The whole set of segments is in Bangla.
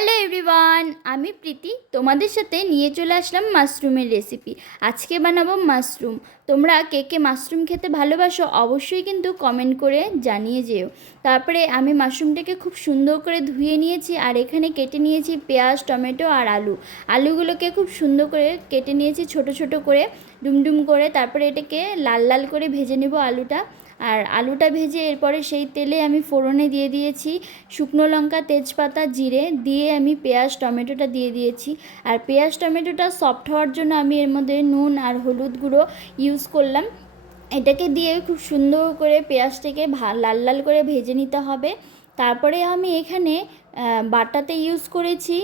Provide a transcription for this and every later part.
হ্যালো এভরিওয়ান, আমি প্রীতি তোমাদের সাথে নিয়ে চলে আসলাম মাশরুমের রেসিপি। আজকে বানাবো মাশরুম। তোমরা কে কে মাশরুম খেতে ভালোবাসো অবশ্যই কিন্তু কমেন্ট করে জানিয়ে যেও। তারপরে আমি মাশরুমটাকে খুব সুন্দর করে ধুয়ে নিয়েছি, আর এখানে কেটে নিয়েছি পেঁয়াজ, টমেটো আর আলুগুলোকে খুব সুন্দর করে কেটে নিয়েছি ছোট ছোট করে, ডুমডুম করে। তারপরে এটাকে লাল লাল করে ভেজে নেব আলুটা। আর আলুটা ভেজে এরপরে সেই তেলে আমি ফোড়নে দিয়ে দিয়েছি শুকনো লঙ্কা, তেজপাতা, জিরে দিয়ে আমি পেঁয়াজ টমেটোটা দিয়ে দিয়েছি। আর পেঁয়াজ টমেটোটা সফট হওয়ার জন্য আমি এর মধ্যে নুন আর হলুদ গুঁড়ো ইউজ করলাম। এটাকে দিয়ে খুব সুন্দর করে পেঁয়াজটাকে লাল লাল করে ভেজে নিতে হবে। তারপরে আমি এখানে বাটাতে ইউজ করেছি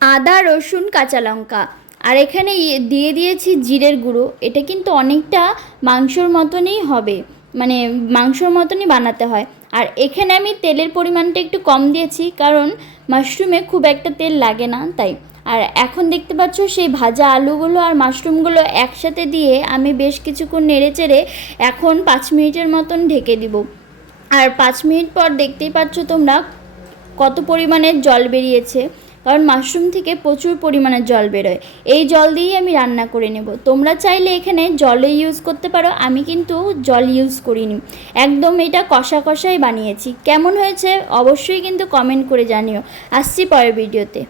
আদা, রসুন, কাঁচা লঙ্কা। আর এখানে দিয়ে দিয়েছি জিরের গুঁড়ো। এটা কিন্তু অনেকটা মাংসর মতনই হবে, মানে মাংসর মতনই বানাতে হয়। আর এখানে আমি তেলের পরিমাণটা একটু কম দিয়েছি, কারণ মাশরুমে খুব একটা তেল লাগে না তাই। আর এখন দেখতে পাচ্ছ সেই ভাজা আলুগুলো আর মাশরুমগুলো একসাথে দিয়ে আমি বেশ কিছুক্ষণ নেড়েচেড়ে এখন 5 মিনিটের মতন ঢেকে দিব। আর 5 মিনিট পর দেখতেই পাচ্ছ তোমরা কত পরিমাণে জল বেরিয়েছে, কারণ মাশরুম থেকে প্রচুর পরিমাণে জল বেরোয়। এই জল দিয়েই আমি রান্না করে নেব। তোমরা চাইলে এখানে জলে ইউজ করতে পারো, আমি কিন্তু জল ইউজ করিনি, একদম এটা কষা কষাই বানিয়েছি। কেমন হয়েছে অবশ্যই কিন্তু কমেন্ট করে জানিও। আসছি পরের ভিডিওতে।